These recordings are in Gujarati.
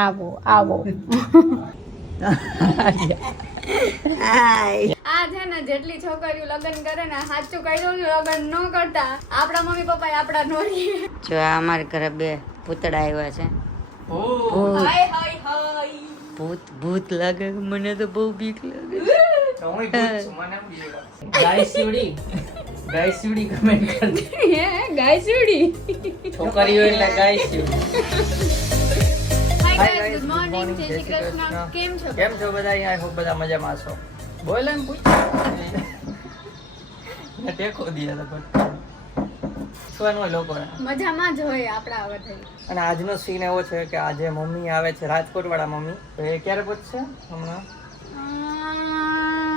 આવો આવો આ છે ને જેટલી છોકરીઓ લગ્ન કરે ને સાચું કહી દઉં લગ્ન ન કરતા આપણા મમ્મી પપ્પા આપડા નોરી જો આ અમારા ઘરે બે પૂતળા આવ્યા છે. હાય હાય હાય ભૂત ભૂત લાગે મને તો બહુ બીક લાગે. ગાયસીવડી કમેન્ટ કરજો. હે ગાયસુડી છોકરીઓ એટલે ગાયસીવડી. હાય ગાઈસ ગુડ મોર્નિંગ જય શ્રી કૃષ્ણ કેમ છો કેમ છો બધા? આઈ હોપ બધા મજામાં છો. બોલ એમ પૂછ. ને ટેકો દિયા તો શું હોય લોકો મજામાં જ હોય આપડા હવે થઈ. અને આજનો સીન એવો છે કે આજે મમ્મી આવે છે, રાજકોટ વાળા મમ્મી. તો એ ક્યારે પહોંચશે હમણાં?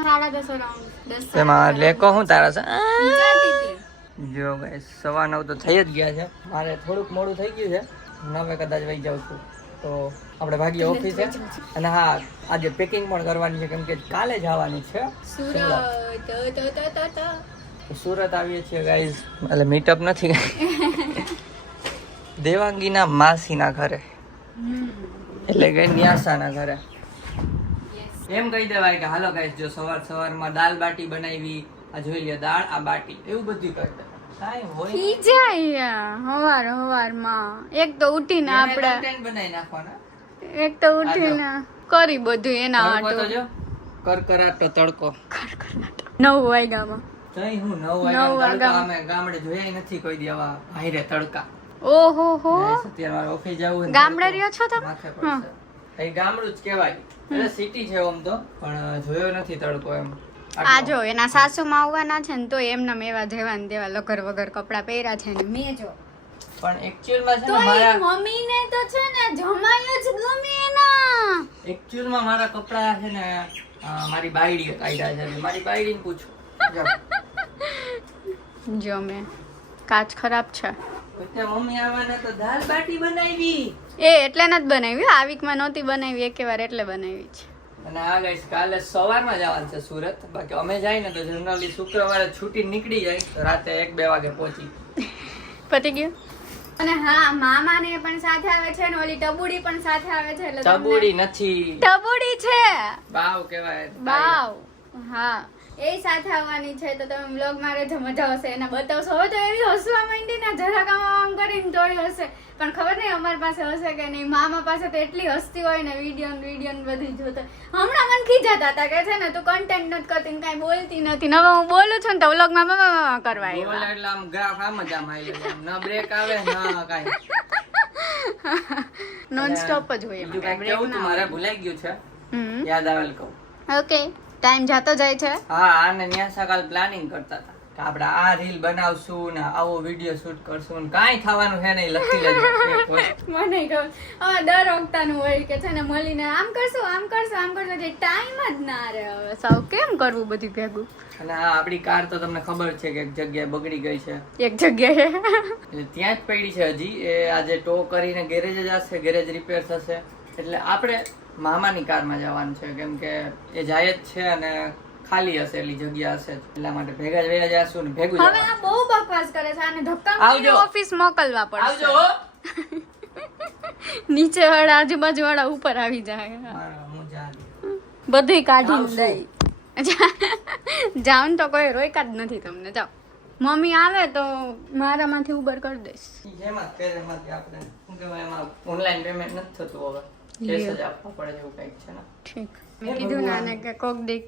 10:30 અરાઉન્ડ 10. તેમાં લેકો હું તારા છે વિચારતી હતી. જો ગાઈસ 9:15 તો થઈ જ ગયા છે. મારે થોડુંક મોડું થઈ ગયું છે, 9 કદાચ વહી જાઉં છું. તો આપણે ભાગીએ ઓફિસે. અને હા, આજે પેકિંગ પણ કરવાની છે કેમ કે કાલે જવાની છે સુરત તો સુરત આવીએ છીએ ગાઈસ. એટલે મીટઅપ નથી, દેવાંગીના માસીના ઘરે, એટલે કે ન્યાસાના ઘરે. એમ કહી દેવાય કે હાલો ગાઈસ, જો સવારમાં દાલ બાટી બનાવી, આ જોઈ લે દાળ આ બાટી, એવું બધું કહી દેવાય. કાંઈ હોય ઈ જાય હવારમાં એક તો ઉઠીને આપણે content બનાવી નાખવાના. એક તો ઉઠીને કરી બધું એના તડકો તો આટો જો, કરકરાટો તડકો. 9 વાગ્યામાં તઈ હું 9 વાગ્યા અમે ગામડે જોયા નથી કોઈ દી આવા હાઈરે તડકા. ઓહો હો અત્યારે મારે ઓફિસ જવું છે. ગામડે રહ્યો છો તમે? માથે પડશે. એ ગામડું જ કહેવાય, એટલે સિટી છે આમ તો, પણ જોયો નથી તડકો એમ. આ જો એના સાસુમાં આવવાના છે ને તો એમને એવા જેવા ને તેવા લગર વગર કપડા પહેર્યા છે ને મેં જો પણ એકચ્યુઅલમાં છે તો ને મારા મમ્મીને તો છે ને જમાય જ ગમે એના એકચ્યુઅલમાં મારા કપડા છે ને મારી બાયડી કાઢ્યા છે. મારી બાયડીને પૂછો. જાઓ. જો મેં કાચ ખરાબ છે એટલે મમ્મી આવવાના તો દાલ બાટી બનાવી. એ એટલે ન જ બનાવી આ વીકમાં નહોતી બનાવી એકેવાર એટલે બનાવી છે. અને આ ગાઈસ કાલે સવારમાં જવાનું છે સુરત. બાકી અમે જાય ને તો જનરલી શુક્રવારે છૂટી નીકળી જાય તો રાતે 1-2 વાગે પહોંચી. પતી ગયું. અને હા મામા ને પણ સાથે આવે છે ને ઓલી ટબુડી પણ સાથે આવે છે એટલે ટબુડી નથી, ટબુડી છે બાવ કહેવાય. બાવ. હા એ સાથે આવવાની છે તો તમે વ્લોગ માં રહેજો, મજા આવશે. એને બતાવશો. હવે તો એવી હસવા માંડી ને જરાક આમ કરીને તોડી હશે, પણ ખબર નહીં અમારી પાસે હશે કે નહીં. મામા પાસે તો એટલી હસતી હોય ને, વિડીયો બધી જોતા. હમણાં મને ખીજાતા હતા કે છે ને તું કન્ટેન્ટ નથી કરતી ને કાંઈ બોલતી નથી. હવે હું બોલું છું ને તો વ્લોગ માં મામા કરવા બોલે આવ્યા. એટલે આમ ગ્રાફ આમ જ આમ આવી જાય. ન બ્રેક આવે ન કાંઈ. નોન સ્ટોપ જ હોય બીજું કાંઈક કેવું તું મારે ભૂલાઈ ગયું છે, હમ યાદ આવેલ કહું. ઓકે ટાઈમ જાતો જાય છે. હા, આને ન્યાસા કાલ પ્લાનિંગ કરતા હતા કે આપણે આ રીલ બનાવશું ને આવો વિડીયો શૂટ કરશું ને કાંઈ થવાનું છે નહીં, લખી લેજો. મને ખબર હવે દર વખતાનું હોય કે છે ને મળીને આમ કરશું આમ ટાઈમ જ ના રહે. હવે સાવ કેમ કરવું બધું ભેગું. અને આ આપણી કાર તો તમને ખબર છે કે એક જગ્યાએ બગડી ગઈ છે, એક જગ્યાએ એટલે ત્યાં જ પડી છે હજી. એ આજે ટો કરીને ગેરેજ જ હશે, ગેરેજ રિપેર થશે. એટલે આપણે મામાની કારમાં જવાનું છે કેમ કે એ જાય જ છે અને ખાલી હશે એટલી જગ્યા હશે, એટલા માટે ભેગા જ વયા જશું ને ભેગું હવે આ બહુ બકવાસ કરે છે. આને ધક્કા આવજો. મારીને ઓફિસ મોકલવા પડશે. આવજો. નીચે વાળા આજુબાજુ વાળા ઉપર આવી જાય. હું જા બધું કાઢીને આવશું. દઈ જાવ ને તો કોઈ રોયકા જ નથી તમને. જાઓ મમ્મી આવે તો મારામાંથી ઉબર કરી દઈશ. જેમાં પેરેમાંથી આપણે શું કહેવાય એમાં ઓનલાઈન પેમેન્ટ નથી થતું હવે, કેશ જ આપવા પડે એવું કંઈક છે ને. ઠીક મેં કીધું ને આને કે કોક દી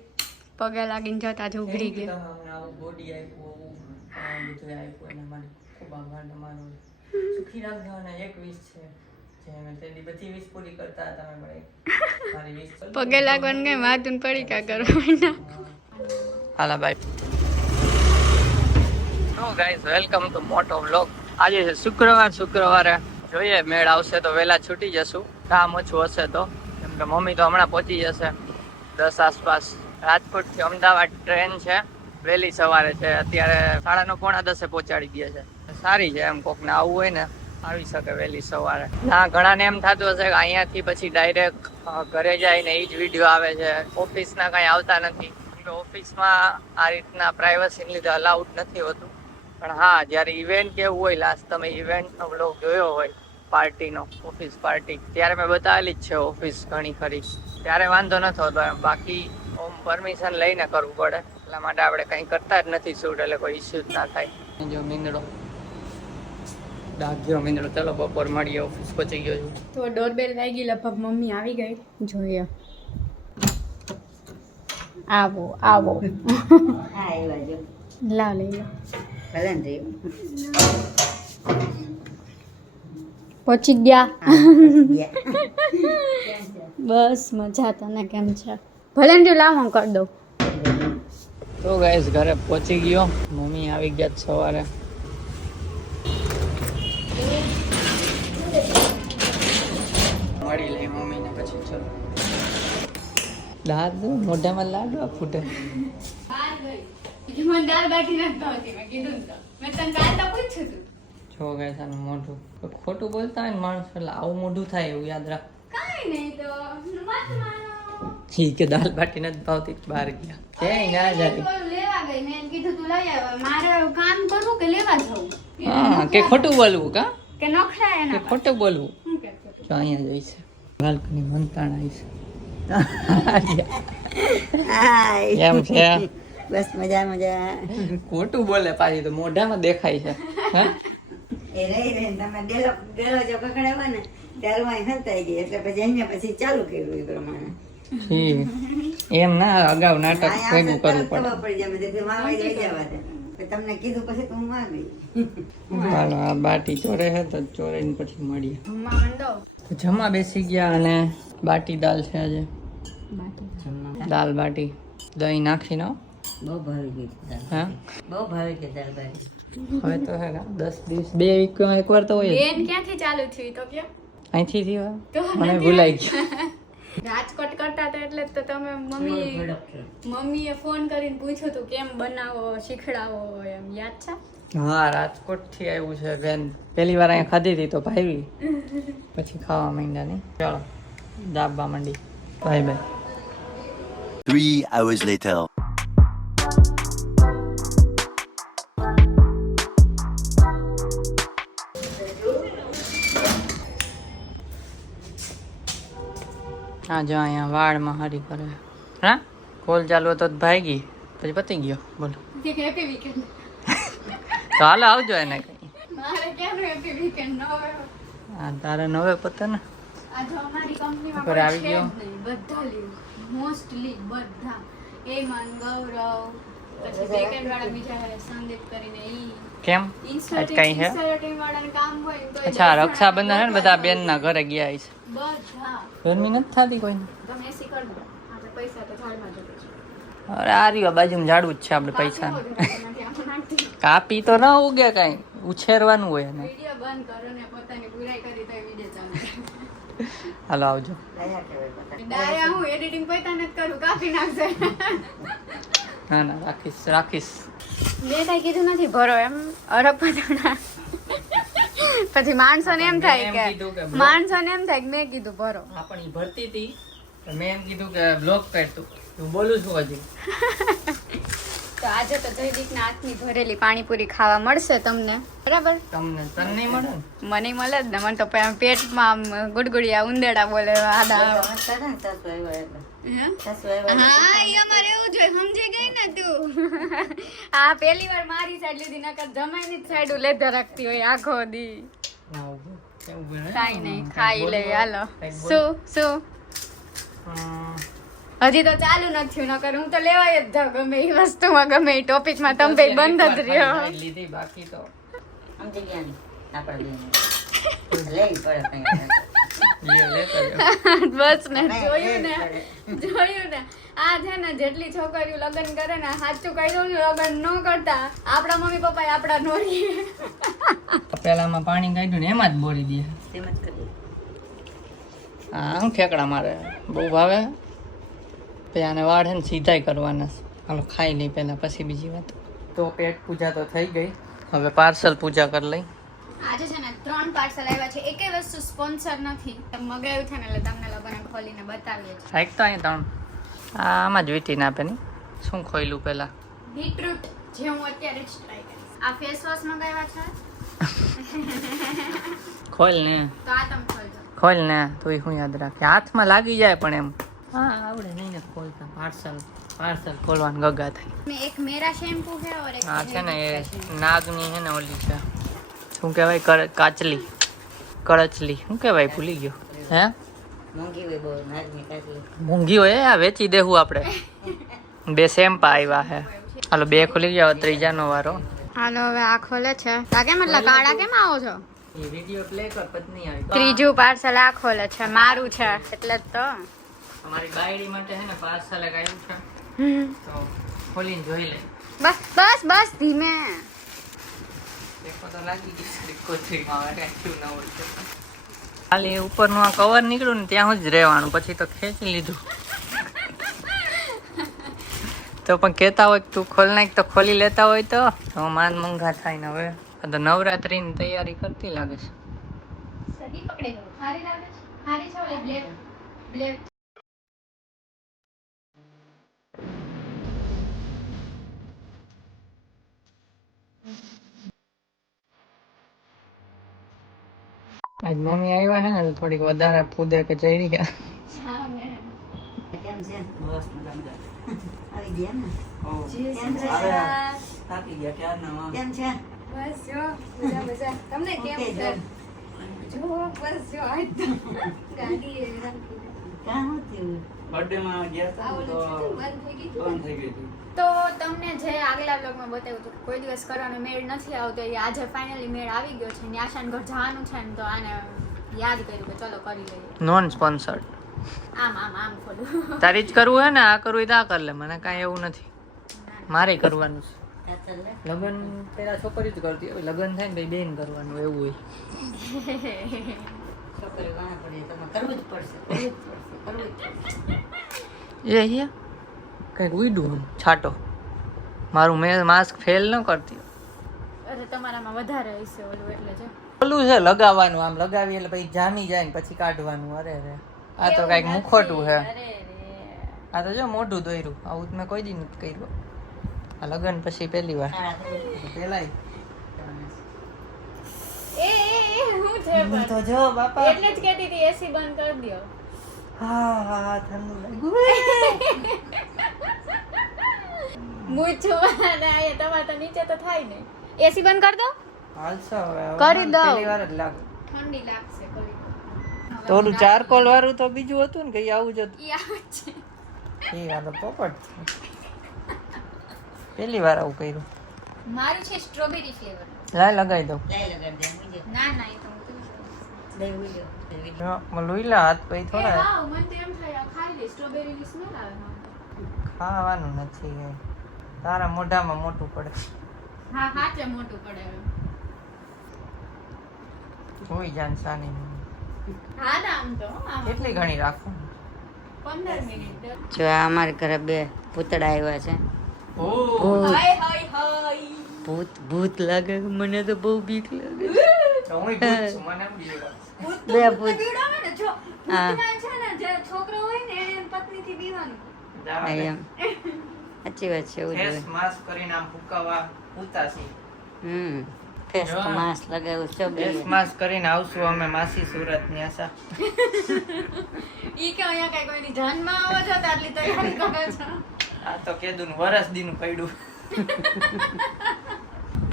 પગે લાગીને જતા જ ઉઘડી તમે ગયા. અમને આવું બોડી આપ્યું, આવું બધું આપ્યું એના માટે ખૂબ આભાર તમારો. સુખી રાખજો. અને એક wish છે જે મેં તેની બધી wish પૂરી કરતા તમે મળે મારી wish પગે લાગવાનું કઈ માથું પડી કા કરવા. હાલા bye. So guys, welcome to મોટો વ્લોગ. આજે છે શુક્રવારે જોઈએ મેળ આવશે તો વહેલા છૂટી જશું, કામ ઓછું હશે તો. કેમ કે મમ્મી તો હમણાં પહોંચી જશે 10 આસપાસ. રાજકોટથી અમદાવાદ ટ્રેન છે, વહેલી સવારે છે. અત્યારે 9:30 પહોંચાડી દે છે. સારી છે એમ, કોકને આવવું હોય ને આવી શકે વહેલી સવારે. ના ઘણાને એમ થતું હશે કે અહીંયાથી પછી ડાયરેક્ટ ઘરે જઈને એ જ વિડીયો આવે છે, ઓફિસના કાંઈ આવતા નથી. કેમ કે ઓફિસમાં આ રીતના પ્રાઇવસીને લીધે અલાઉડ નથી હોતું. પણ હા, જ્યારે ઇવેન્ટ કેવું હોય, લાસ્ટ તમે ઇવેન્ટનો વ્લોગ જોયો હોય પાર્ટીનો, ઓફિસ પાર્ટી. ત્યારે મેં બતાવેલી જ છે ઓફિસ ઘણી ખરી, ત્યારે વાંધો નતો હતો એમ. બાકી ઓમ પરમિશન લઈને કરવું પડે, એટલા માટે આપણે કંઈ કરતા જ નથી શૂટ, એટલે કોઈ ઇસ્યુ જ ના થાય. જો મીંદડો ડાગ્યો મીંદડો. ચલો બપોર મળીએ, ઓફિસ પહોંચી ગયો છું. તો ડોરબેલ વાગી, લગભગ મમ્મી આવી ગઈ. જોઈએ, આવો આવો. લાવ લઈ લો. પહોંચી ગયા. બસ મજા. તને કેમ છે? ભલે ને લાવ હું કરી દઉં. તો ગાઈસ ઘરે પહોંચી ગયો. મમ્મી આવી ગયા સવારે. મળી લઈ મમ્મીને પછી ચલો. દાદ મોઢામાં લાડવા ફૂટે. મને દાળ બાટી નથી ભાવતી, મેં કીધું ને તો. મેં તને કાલ તો પૂછ્યું તું. જો ગાઈસ આનું મોઢું ખોટું બોલતા હોય ને માણસ, એટલે આવું મોઢું થાય એવું યાદ રાખ. કાંઈ નહીં તો મત માનો. ઠીક કે દાલ બાટી નથી ભાવતી, બહાર ગયા. ક્યાંય ના જાય. તો લેવા ગઈ, મેં કીધું તું લઈ આવ. મારે કામ કરવું કે લેવા જવું? હા કે ખોટું બોલવું કા કે નખરા કે એના ખોટું બોલવું. શું કહેતો? જો અહીંયા જોઈશે બાલ્કની મંતાણ આવીશ. કેમ છે? બસ મજા મજા. ખોટું બોલે પાછી તો મોઢામાં દેખાય છે. હા? એ રહી રહીને તમે ડેલો જો પકડાવો ને ત્યારે હું હંતાઈ ગઈ, એટલે પછી અહીંયા પછી ચાલુ કર્યું એ પ્રમાણે. ઠીક. એમ ના અગાઉ નાટક ભેગું કરવું પડે. ખબર પડી જાય બધે માવા લઈ જવા દે. તમને કીધું પછી તો હું માં ગઈ. હાલો આ બાટી ચોરે છે તો ચોરીને પછી મળીએ. જમવા માંડો. તો જમવા બેસી ગયા અને બાટી દાલ છે આજે. દાલ બાટી દહીં નાખીને. બહુ ભાવી ગઈ દાળ. હા બહુ ભાવી ગઈ દાળ બાટી. હવે તો હે 10 દિવસ 2 વીકમાં એકવાર તો હોય જ. બેન ક્યાંથી ચાલુ થયું તો કયો? અહીંથી થયું તો મને નથી ભૂલાઈ ગયું. રાજકોટ કરતા હતા એટલે તો તમે મમ્મીએ ફોન કરીને પૂછ્યું તું કેમ બનાવો, શીખડાવો એમ, યાદ છે? હા રાજકોટ થી આવ્યું છે બેન. પહેલી વાર અહીંયા ખાધી હતી તો ભાવી, પછી ખાવા માંડ્યા નહીં. ચાલો દાબવા માંડી. Bye bye. 3 hours later. હા જો અહીંયા વાળમાં હારી કરે. હા કોલ ચાલુ હતો તો ભાગી, પછી પતી ગયો. બોલો હેપી વીકેન્ડ. તો હાલો આવજો એને કઈ. મારે ક્યાંનું હેપી વીકેન્ડ ન હોય? હા તારે નવે પતે ને. આજે અમારી કંપનીમાં ઉપર આવી ગયો. બધા લીવ, મોસ્ટલી બધા. હેમન, ગૌરવ, પછી બેકએન્ડ વાળા બીજા સંદીપ કરીને ઈ. કેમ આજ કઈ છે? ઇન્સ્ટાગ્રામ વાળાને કામ હોય તો અચ્છા રક્ષાબંધન છે ને, બધા બેન ના ઘરે ગયા છે. બધા ગરમી નથી થતી કોઈ? તમે એસી કર દો. આપણે પૈસા તો ઝાડમાં જતો છે. અરે આ રહ્યું બાજુમાં ઝાડવું જ છે આપણે પૈસા. કાપી તો ના ઉગે કઈ, ઉછેરવાનું હોય એને. વિડિયો બંધ કરો ને પોતાની બુરાઈ કરી તો વિડિયો ચાલુ. હાલો આવજો. ડાયા હું એડિટિંગ પૈસા નથી કરું, કાપી નાખશે. ના ના રાખીશ રાખીશ. મેં કઈ કીધું નથી ભરો એમ અરબપતોડા. પછી માણસોને એમ થાય કે મેં કીધું ભરો. આપણી ભરતી હતી તો મેં એમ કીધું કે બ્લોગ કાઢ તું બોલું છું હજી. તો આજે તો જયદીપના હાથની ભરેલી પાણીપુરી ખાવા મળશે તમને, બરાબર? તમને તને નહીં મળે ને? મને મળે જ ને. મને તો પેટમાં આમ ગુડગુડિયા ઉંદેડા બોલે આડા. હા ઈ અમારે એવું જોઈએ, સમજી ગઈ ને તું? આ પહેલી વાર મારી સાઈડ લીધી, નકર જમાઈની જ સાઈડ લેધા રાખતી હોય આખો દી. ના ઊભું. કેવું બને? કાઈ નહીં, ખાઈ લે હાલો. શું હજી તો ચાલુ નથી થયું, નકર હું તો લેવાય જ જાઉં ગમે એ વસ્તુમાં, ગમે એ ટોપિકમાં. તમે ભાઈ બંધ જ રહ્યો. લીધી બાકી તો સમજી ગયા ને આપણે લઈ પડે કઈ. બસ ને જોયું ને આ છે ને જેટલી છોકરીઓ લગ્ન કરે ને, સાચું કહી દઉં ને, લગ્ન ન કરતા આપણા મમ્મી પપ્પા આપડા નોરીએ. પેલામાં પાણી કાઢ્યું ને એમાં જ બોરી દે. તેમ જ કરી. હા હું ઠેકડા મારે બહુ ભાવે. પછી આને વાળ છે ને સીધાઈ કરવાના. હાલો ખાઈ લઈ પહેલા, પછી બીજી વાત. તો પેટ પૂજા તો થઈ ગઈ, હવે પાર્સલ પૂજા કરી લઈ. આજે છે ને 3 પાર્સલ આવ્યા છે, એકેય વસ્તુ સ્પોન્સર નથી. મગાવ્યું છે ને એટલે તમને લોકોને ખોલીને બતાવીએ છીએ. એક તો અહીં 3 આમાં જ વીટીને આપે નહીં. શું ખોયલું પહેલા? બીટરૂટ જે હું અત્યારે જ ટ્રાય કરીશ. આ ફેસ વોશ મગાવ્યા છે, ખોલ ને તો આ તમે ખોલજો. ખોલ ને તો શું યાદ રાખે હાથમાં લાગી જાય પણ એમ હા આવડે નહીં ને ખોલતા પાર્સલ ખોલવાનું ગગા થાય में एक मेरा शैम्पू है और एक હા છે ને એ નાગની છે ને ઓલી છે શું કહેવાય કાચલી કળચલી શું કહેવાય ભૂલી ગયો હે મોંઘી હોય બહુ નાગની કાચલી. મોંઘી હોય આ વેચી દેવું આપણે 2 શેમ્પા આવ્યા હે હાલો 2 ખુલી ગયા ત્રીજાનો વારો હાલો હવે આ ખોલે છે આ કેમ એટલે કાળા કેમ આવો છો એ વિડિયો પ્લે કર પત્ની આવી ત્રીજું પાર્સલ આ ખોલે છે મારું છે એટલે જ તો અમારી બાયડી માટે છે ને પાર્સલ આવ્યું છે તો ખોલીને જોઈ લે બસ બસ બસ ધીમે દેખો તો લાગી ગઈ છે કોથળીમાં હવે રાખ્યું ન હોય તો ખાલી ઉપરનું આ કવર નીકળ્યું ને ત્યાં જ રહેવાનું પછી તો ખેંચી લીધું તો પણ કહેતા હોય કે તું ખોલ નાખ તો ખોલી લેતા હોય તો માન મંગા થાય ને હવે આ તો નવરાત્રીની તૈયારી કરતી લાગે છે સડી પકડે હારી લાગે છે હારી છે ઓલી બ્લેક બ્લેક આજ મમ્મી આવ્યા છે ને તો થોડીક વધારે પૂદે કે ચડી ગયા હા મે કેમ છે? બસ મજા આવી ગયા ને? કેમ છે? થાકી ગયા ક્યારના કેમ છે? બસ જો મજા મજા તમને કેમ ઓકે, છે જો. જો બસ જો આજ તો ગાડી એ કાં શું થયું? બર્થડે માં ગયા હતા ને તો બંધ થઈ ગઈ બંધ થઈ ગઈ હતી. તો તમને જે આગલા બ્લોગમાં બતાવ્યું હતું કે કોઈ દિવસ કરવાનો મેળ નથી આવતો એ આજે ફાઇનલી મેળ આવી ગયો છે ન્યાશાન ઘર જવાનું છે ને તો આને યાદ કર્યું કે ચલો કરી લઈએ નોન સ્પોન્સર્ડ આમ આમ આમ ખોલું તારી જ કરવું હે ને આ કરવું તો આ કર લે મને કાંઈ એવું નથી મારે કરવાનું છે આ ચાલ લે. લગ્ન પેલા છોકરી જ કરતી હોય લગ્ન થાય ને ભાઈ બેન કરવાનું એવું હોય છોકરીઓ ઘણા પડે તમે કરવું જ પડશે કરવું જ પડશે. એ કંઈક ઉડ્યું છાટો મારું મેં માસ્ક ફેલ ન કરતી અરે તમારામાં વધારે હશે ઓલું એટલે છે ઓલું છે લગાવવાનું આમ લગાવી એટલે પછી જામી જાય ને પછી કાઢવાનું અરે રે આ તો કઈક મુખોટું છે અરે રે આ તો જો મોઢું દોર્યું આવું તો મેં કોઈ દી નથી કર્યું આ લગન પછી પહેલી વાર કાળા થઈ પેલા એ હું છે પણ? તો જો બાપા એટલે જ કહેતી હતી એસી બંધ કરી દ્યો હા હા ઠંડુ લાગ્યું મૂછું ના એ તમારે તો નીચે તો થાય ને એસી બંધ કરી દો હાલશો હવે કરી દઉં. પહેલી વાર જ લાગે ઠંડી લાગશે કરી દો તો ઓલું ચારકોલ વાળું તો બીજું હતું ને કઈ આવું જ હતું ઈ આવે છે એ આ તો પોપટ છે પહેલી વાર આવું કર્યું મારું છે સ્ટ્રોબેરી ફ્લેવર લાય લગાવી દઉં લઈ લગાડ દે મુજે ના ના એ તો હું તો દઈ ઉજો લોહીલા હાથ પછી એ થોડા વાવ મને તો એમ થાય આ ખાઈ લે સ્ટ્રોબેરી ની સ્મેલ આવે ખાવાનું નથી તારા મોઢામાં મોટું પડે હા હાચે મોટું પડે હવે. હોઈ જાન સાની હા ના આમ તો આમ કેટલી ઘણી રાખવું 15 મિનિટ જો આ અમારા ઘરે 2 પૂતળા આવ્યા છે હાય હાય હાય ભૂત લાગે મને તો બહુ બીક લાગે તો હું ભૂત છું મને એમ બીજું બે ભૂત બીવડાવે ને જો હા. ભૂતમાં છે ને જે છોકરો હોય ને એને પત્ની થી બીવાનું એમ સાચી વાત છે એવું ફેસ જોઈએ માસ્ક કરીને આમ ફૂકાવા ઉતાસી ફેસ માસ્ક લગાવ્યું છે ફેસ માસ્ક કરીને આવશું અમે માસી સુરત ની આશા ઈ કે અહીંયા કઈ કોઈની જાનમાં આવો છો તો આટલી તૈયારી કરો છો આ તો કેદું વરસ દીનું પડ્યું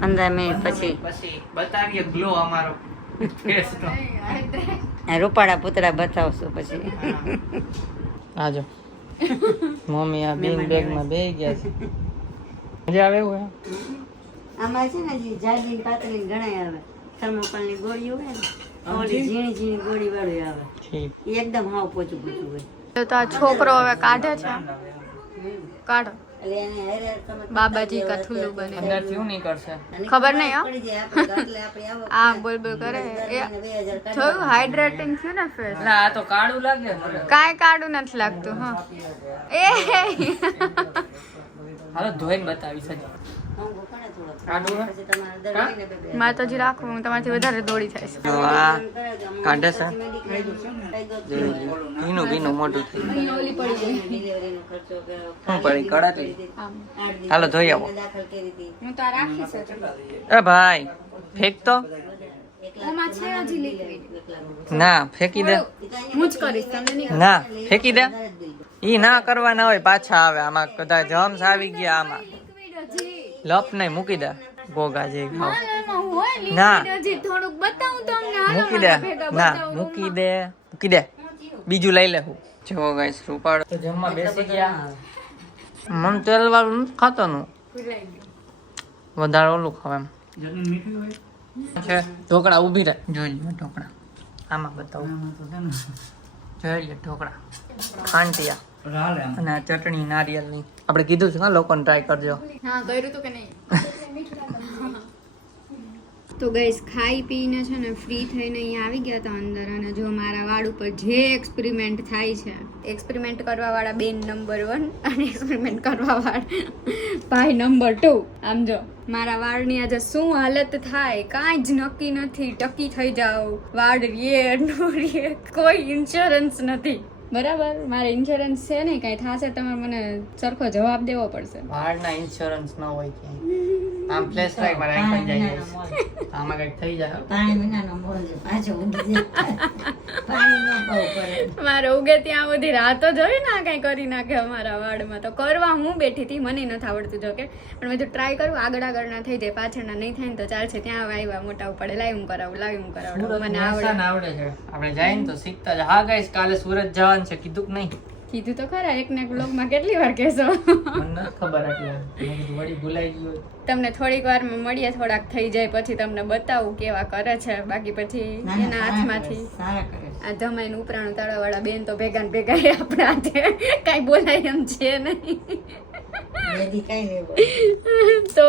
15 મિનિટ પછી પછી બતાવીએ ગ્લો અમારો ફેસ નો રૂપાળા પૂતળા બતાવશું પછી આજો મમ્મી આ બેન બેગ માં બેહી ગયા છે મજા આવે એવું હે આમાં છે ને જે જાડી પાતળી ઘણા આવે થર્મોકોલની ગોળીઓ હોય ને ઓલી ઝીણી ઝીણી ગોળી વાળી આવે ઠીક એ એકદમ હાવ પોચું પોચું હોય તો આ છોકરો હવે કાઢે છે કાઢો એટલે એને હેરે તમે બાબાજી કથુલું બને અંદર થયું નહીં કરશે ખબર નહીં હો પડી જાય આપણે એટલે આપણે આવો આ બોલ બોલ કરે એ 2000 જોયું હાઇડ્રેટિંગ થયું ને ફેસ એટલે આ તો કાળું લાગે મને કાંઈ કાઢું નથી લાગતું હા એ હાલો ધોઈને બતાવી સજી મોંઘું પડે થોડો કાઢું હે? પછી તમારે દર મહિને બે બે માતાજી રાખું હું તમારાથી વધારે દોડી થાય છે કાઢે છે મેડિકલ એનું ભીનું મોઢું થઈ ગયું. અહીંયા ઓલી પડી ગઈ. ડિલિવરીનો ખર્ચો કર્યો. શું પડી કડાતી? આમ. 8 દિવસ હાલો ધોઈ આવો. દાખલ કરી હતી. હું તો આ રાખીશ જ. એ ભાઈ ફેંક તો ઓમાં છે હજી liquid. ના ફેંકી દે. હું જ કરીશ, તમે નહીં કરો. ના ફેંકી દે. ઈ ના કરવાના હોય પાછા આવે આમાં કદાચ જમ્સ આવી ગયા આમાં Liquid હજી. લપ નહીં મૂકી દે ગોગા જે ખાવ હા, એમાં હોય liquid ના. હજી. થોડુંક બતાવું તમને. હાલો મૂકી દે મારા ભેગા ના બતાવું. મૂકી દે મૂકી દે બીજું લઈ લે હું જો ગાઈસ રૂપાળ તો જમવા બેસી ગયા મન તેલ વાળું નથી ખાતો નું ભૂલાઈ ગયું. વધારે ઓલું ખાવ એમ જમીન મીઠી હોય છે ઢોકળા ઊભી રહે જોઈ લે ઢોકળા આમાં બતાવું આમાં તો છે ને જોઈ લે ઢોકળા ખાંટિયા રાલે આમ. અને આ ચટણી નારિયેળની આપણે કીધું છે હા લોકોને ટ્રાય કરજો હા કર્યું તું કે નહીં તો ગાઈસ ખાઈ પીને છે ને ફ્રી થઈને અહીંયા આવી ગયા હતા અંદર અને જો મારા વાળ ઉપર જે એક્સપેરિમેન્ટ થાય છે એક્સપેરિમેન્ટ કરવા વાળા બેન નંબર 1 અને એક્સપેરિમેન્ટ કરવા વાળા ભાઈ નંબર 2 આમ જો મારા વાળની આજે શું હાલત થાય કાંઈ જ નક્કી નથી ટકી થઈ જાવ વાળ રે નો રે કોઈ ઇન્સ્યોરન્સ નથી બરાબર મારે ઇન્સ્યોરન્સ છે નહીં કાંઈ થશે તમારે મને સરખો જવાબ દેવો પડશે વાળના ઇન્સ્યોરન્સ ન હોય ક્યાંય આમ ફ્લેશ લાઈટ માં રાખી જાય આમાં કઈક થઈ જાય પાણી વિનાનો મોલ છે. પાછો ઊંઘી જાય. પાણી ન પાવું પડે. મારે ઉગે ત્યાં બધી રાતો જોઈ ને કઈ કરી નાખે અમારા વાળમાં તો કરવા હું બેઠી હતી મને નથી આવડતું જો કે પણ મેં તો ટ્રાય કરું આગળ ના થઈ જાય પાછળના નહીં થાય ને તો ચાલશે ત્યાં આવ્યા મોટા પડે લાવી હું કરાવું મને આવડે આવડે છે આપણે જાય ને તો શીખતા જ હા ગાઈસ કાલે સુરત જવાનું છે કીધું કે નહીં કીધું તો ખરા એક ને એક બ્લોગમાં કેટલી વાર કહેશો મને નથી ખબર એટલે મેં કીધું વળી ભૂલાઈ ગયું તમને થોડીક વારમાં મળીએ થોડાક થઈ જાય પછી તમને બતાવું કેવા કરે છે બાકી પછી ના, ના, એના સારા કરે હાથમાંથી છે. સારા કરે છે. આ જમાઈને ઉપરાણું તાળાવાળા બેન તો ભેગા ને ભેગા આપણે આજે કાંઈ બોલાય એમ છે નહીં વેદી કાંઈ નહીં બોલે. તો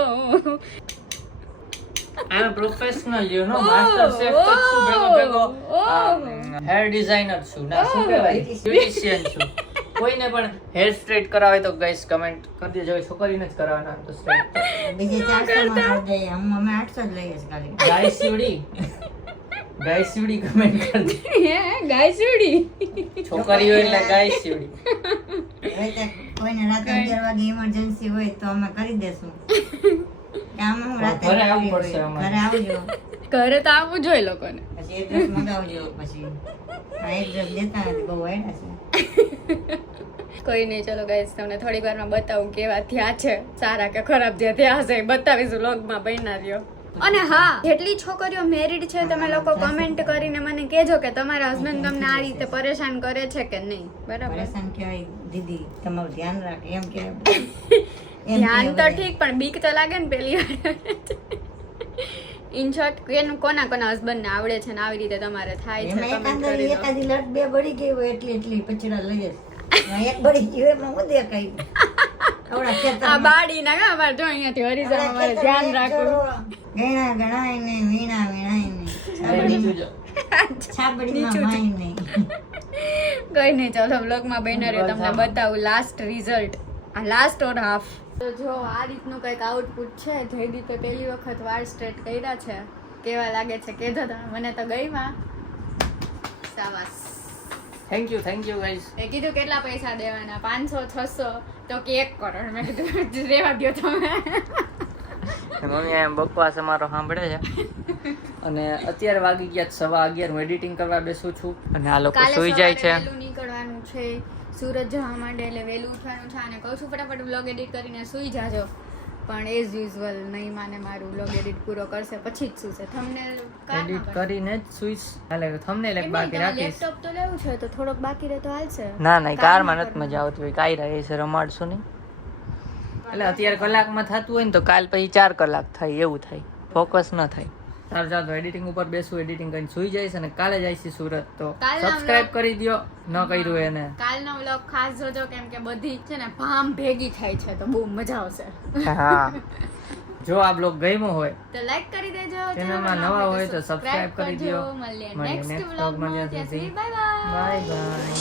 આમ professional you know master chef તો છું ભેગો હેર ડિઝાઇનર છું ના શું કહેવાય બ્યુટિશિયન છું કોઈને પણ હેર સ્ટ્રેટ કરાવે તો ગાઈસ કમેન્ટ કરી દેજો છોકરીને જ કરાવવાના તો સ્ટ્રેટ બીજે 400 માં કરી દઈએ. અમે 800 જ લઈએ છીએ ખાલી. ગાઈસ સીવડી કમેન્ટ કરી હે ગાય સીડી છોકરીઓ એટલે ગાઈસ સીવડી હવે તો કોઈને રાતે 11 વાગે ઇમરજન્સી હોય તો અમે કરી દેશું. કે આમાં હું રાતે ઘરે આવવું પડશે અમારે. ઘરે આવજો. ઘરે તો આવવું જોઈએ લોકોને પછી એડ્રેસ મંગાવજો. પછી આ એડ્રેસ દેતા નથી બહુ વાયડા છે. કોઈ નહીં ચલો ગાઈસ તમને થોડીક વારમાં બતાવું કેવા થયા છે સારા કે ખરાબ જે થયા હશે એ બતાવીશું લોગમાં બન્યા રહ્યો અને હા જેટલી છોકરીઓ મેરિડ છે તમે લોકો કમેન્ટ કરીને મને કહેજો કે તમારા હસબન્ડ તમને આ રીતે પરેશાન કરે છે કે નહીં બરાબર પરેશાન કહેવાય દીદી તમારું ધ્યાન રાખે એમ કે ધ્યાન તો ઠીક પણ બીક તો લાગે ને પેલી વાર ઇન શોર્ટ કોના હસબન્ડ ને આવડે છે ને આવી રીતે તમારે થાય છે એમાં કમેન્ટ કરી દો એકાદી લટ બે બળી ગઈ હોય એટલી પચડા લઈએ એક બળી ગયું એમાં હું દેખાય આવડા ખેતર આ બાડી ના અમારે જો અહીંયાથી હરીસામાં મારે ધ્યાન રાખવું ગણા ગણાય ને વીણા વીણાય ને છાબડીમાં માય ને કઈ નહીં ચલો વ્લોગમાં બન્યા રહ્યો તમને બતાવું લાસ્ટ રિઝલ્ટ આ લાસ્ટ ઓર હાફ તો જો આ રીતનું કંઈક આઉટપુટ છે જયદીપે પહેલી વખત વાળ સ્ટ્રેટ કર્યા છે કેવા લાગે છે કહેજો તમે મને તો ગઈમાં શાબાશ થેન્ક યુ ગાઈસ મેં કીધું કેટલા પૈસા દેવાના 500 600 તો કે 1 કરોડ મેં કીધું રેવા દો તમે મમ્મી એમ બકવાસ અમારો સાંભળે છે અને અત્યારે વાગી ગયા 11:15 હું એડિટિંગ કરવા બેસું છું અને આ લોકો કાલે સુઈ જાય છે વહેલું નીકળવાનું છે સુરત જવા માટે એટલે વહેલું ઉઠવાનું છે અને કહું છું ફટાફટ વ્લોગ એડિટ કરીને સુઈ જાજો પણ એઝ યુઝ્યુઅલ નહીં માને મારું વ્લોગ એડિટ પૂરો કરશે પછી જ સુશે થંબનેલ એડિટ કરીને જ સુઈશ હાલે થંબનેલ એક બાકી રાખીશ લેપટોપ તો લેવું છે તો થોડોક બાકી રહે તો હાલશે ના કારમાં નથી મજા આવતી હોય કાઈ રહે છે રમાડશું નહીં એટલે અત્યારે કલાકમાં થતું હોય ને તો કાલ પછી 4 કલાક થાય એવું થાય ફોકસ ન થાય સારું ચાલો એડિટિંગ ઉપર બેસું એડિટિંગ કરીને સુઈ જઈશ અને કાલે જઈશ સુરત તો કાલના સબસ્ક્રાઇબ કરી દો ન કર્યું એને કાલનો વ્લોગ ખાસ જોજો કેમ કે બધી છે ને ભામ ભેગી થાય છે તો બહુ મજા આવશે હા જો આ બ્લોગ ગમ્યો હોય તો લાઈક કરી દેજો ચેનલમાં નવા હોય તો સબસ્ક્રાઇબ કરી દો મળીએ મળીએ નેક્સ્ટ next વ્લોગમાં vlogમાં. ત્યાં સુધી બાય બાય બાય બાય